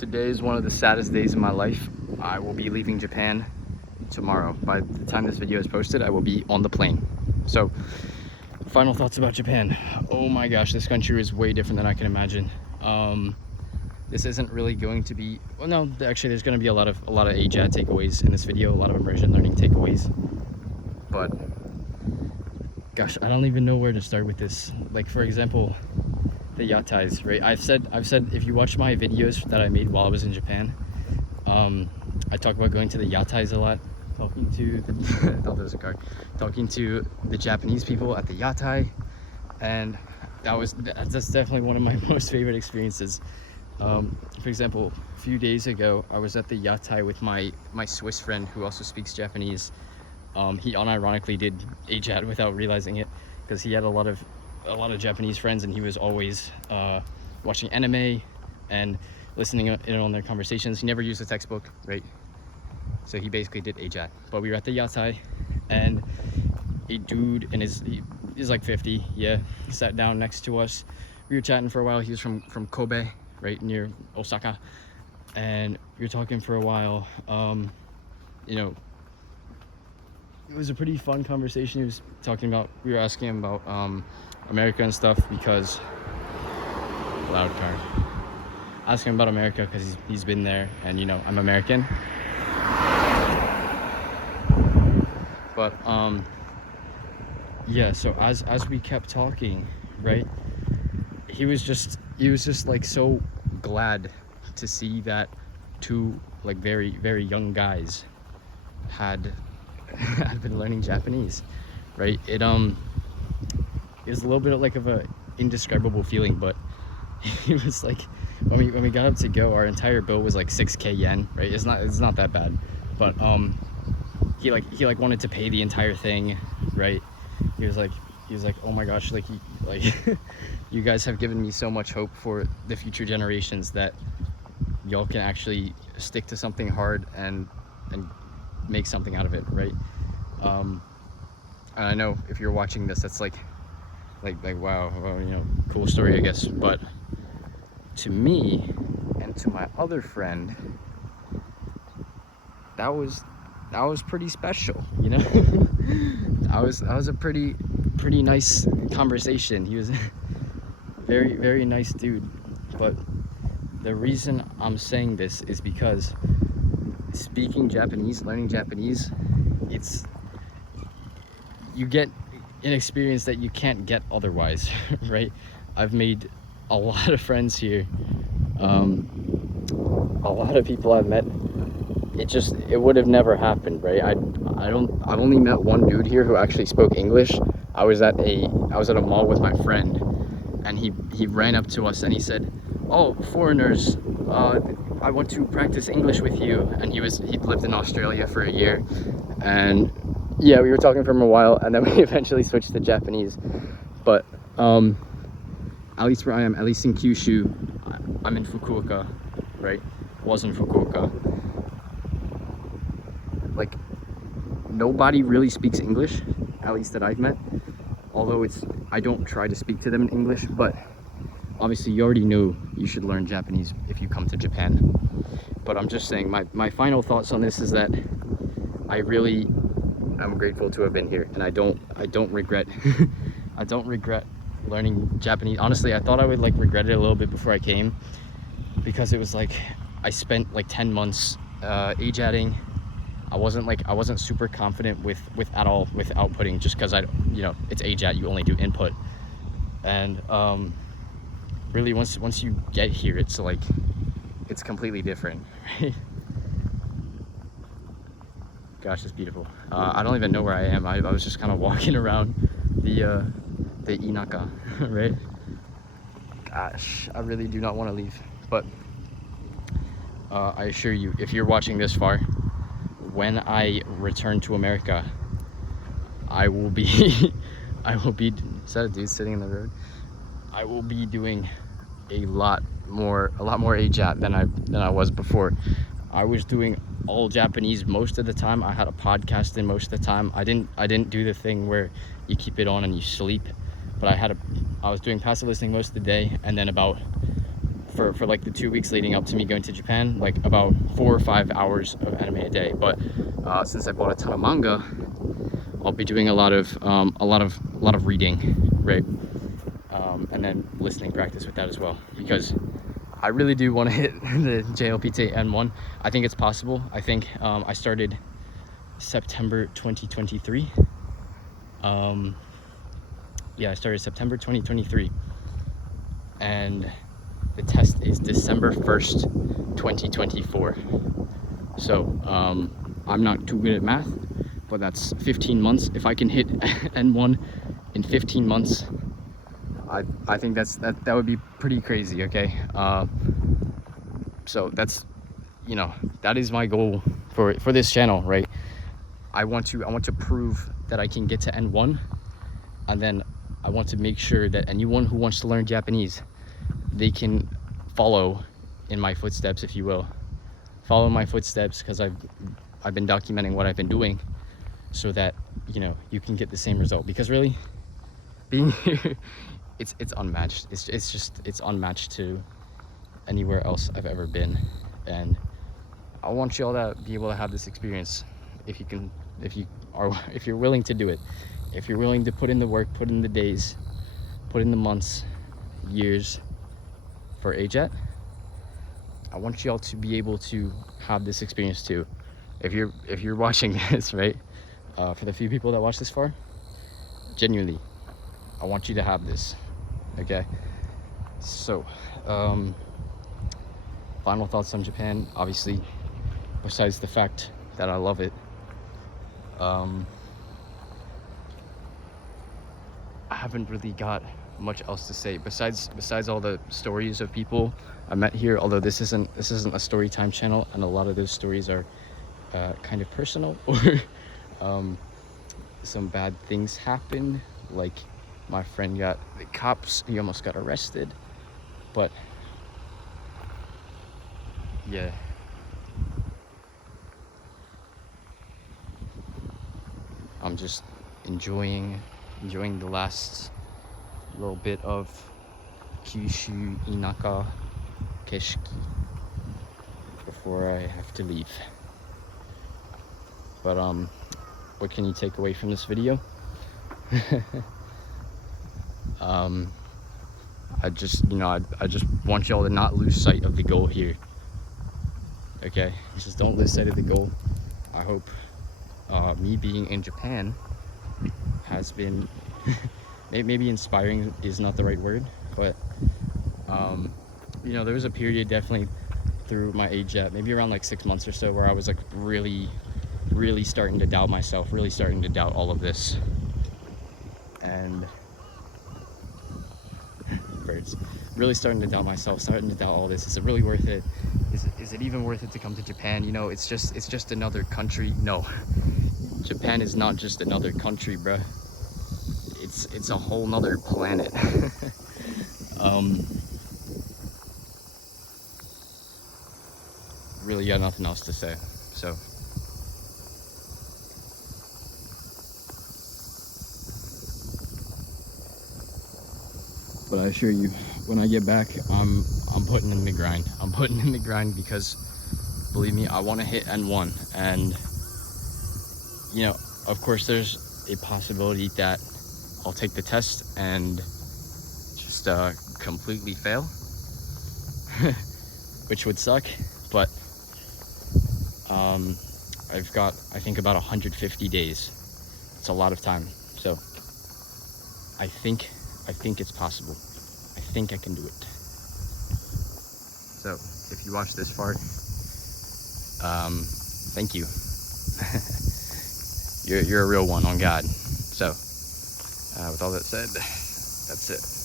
Today is one of the saddest days of my life. I will be leaving Japan tomorrow. By the time this video is posted, I will be on the plane. So, final thoughts about Japan. Oh my gosh, this country is way different than I can imagine. This isn't really going to be, well, no, actually there's going to be a lot of AJAT takeaways in this video, a lot of immersion learning takeaways. But gosh, I don't even know where to start with this. Like, for example, the yatais, right? I've said if you watch my videos that I made while I was in Japan, I talk about going to the yatais a lot, talking to the talking to the Japanese people at the yatai, and that's definitely one of my most favorite experiences. For example, a few days ago, I was at the yatai with my Swiss friend who also speaks Japanese. He unironically did AJAT without realizing it, because he had a lot of Japanese friends, and he was always watching anime and listening in on their conversations. He never used a textbook, right? So he basically did AJAT. But we were at the yatai, and a dude he's like 50, yeah, he sat down next to us. We were chatting for a while. He was from Kobe, right near Osaka, and we were talking for a while. You know, it was a pretty fun conversation. We were asking him about America and stuff, because loud car. Asking him about America because he's been there, and you know, I'm American. But yeah, so as we kept talking, right, he was just like so glad to see that two like very, very young guys had been learning Japanese, right? It was a little bit of a indescribable feeling. But he was like, when we got up to go, our entire bill was like 6k yen, right? It's not that bad, but he wanted to pay the entire thing, right? He was like, oh my gosh, like you guys have given me so much hope for the future generations, that y'all can actually stick to something hard and make something out of it, right? And I know if you're watching this, that's like wow, well, you know, cool story, I guess. But to me and to my other friend, that was pretty special, you know. that was a pretty nice conversation. He was a very, very nice dude. But the reason I'm saying this is because speaking Japanese, learning Japanese, you get an experience that you can't get otherwise, right? I've made a lot of friends here, a lot of people I've met. It would have never happened, right? I've only met one dude here who actually spoke English. I was at a mall with my friend, and he ran up to us and he said, "Oh, foreigners, I want to practice English with you." And he'd lived in Australia for a year, and yeah, we were talking for him a while, and then we eventually switched to Japanese. But at least where I am, at least in Kyushu, I'm in Fukuoka, right? Was in Fukuoka. Like, nobody really speaks English, at least that I've met. Although I don't try to speak to them in English, but obviously you already knew you should learn Japanese if you come to Japan. But I'm just saying, my final thoughts on this is that I'm grateful to have been here, and I don't regret I don't regret learning Japanese. Honestly, I thought I would regret it a little bit before I came, because it was like I spent like 10 months AJATing. I wasn't super confident with outputting, just because it's AJAT, you only do input. And really once you get here, it's completely different, right? Gosh, it's beautiful. I don't even know where I am. I was just kind of walking around the Inaka, right? Gosh, I really do not want to leave. But I assure you, if you're watching this far, when I return to America, I will be is that a dude sitting in the road? I will be doing a lot more AJAT than I was before. I was doing all Japanese most of the time. I had a podcast in most of the time. I didn't do the thing where you keep it on and you sleep, but I was doing passive listening most of the day, and then about for like the 2 weeks leading up to me going to Japan, like about 4 or 5 hours of anime a day. But since I bought a ton of manga, I'll be doing a lot of reading, right? And then listening practice with that as well, because I really do want to hit the JLPT N1. I think it's possible. I think I started September 2023. Yeah, I started September 2023, and the test is December 1st, 2024. So I'm not too good at math, but that's 15 months. If I can hit N1 in 15 months, I think that would be pretty crazy. Okay, so that's, you know, that is my goal for this channel, right? I want to prove that I can get to N1, and then I want to make sure that anyone who wants to learn Japanese, they can follow in my footsteps, if you will. Follow my footsteps, because I've been documenting what I've been doing, so that, you know, you can get the same result. Because really, being here, it's unmatched. It's unmatched to anywhere else I've ever been, and I want you all to be able to have this experience if you're willing to do it. If you're willing to put in the work, put in the days, put in the months, years for AJET, I want you all to be able to have this experience too. If you're watching this, right? For the few people that watch this far, genuinely, I want you to have this, okay? So, final thoughts on Japan, obviously, besides the fact that I love it, I haven't really got much else to say besides all the stories of people I met here. Although this isn't a story time channel, and a lot of those stories are kind of personal, or some bad things happened, like my friend got the cops, he almost got arrested. But yeah, I'm just enjoying the last little bit of Kyushu Inaka Keshiki before I have to leave. But what can you take away from this video? I just want y'all to not lose sight of the goal here. Okay, just don't lose sight of the goal. I hope me being in Japan has been maybe inspiring is not the right word, but you know, there was a period definitely through my AJET, maybe around like 6 months or so, where I was like really starting to doubt myself, really starting to doubt all of this. And birds, really starting to doubt myself, starting to doubt all this. Is it really worth it? Is it even worth it to come to Japan? You know, it's just another country. No, Japan is not just another country, bruh. It's a whole nother planet. Really got nothing else to say. So but I assure you, when I get back, I'm putting in the grind. I'm putting in the grind, because believe me, I want to hit N1. And you know, of course, there's a possibility that I'll take the test and just completely fail, which would suck. But I've got, I think, about 150 days. It's a lot of time. So I think it's possible. I think I can do it. So if you watch this far, thank you. You're a real one, on God. So with all that said, that's it.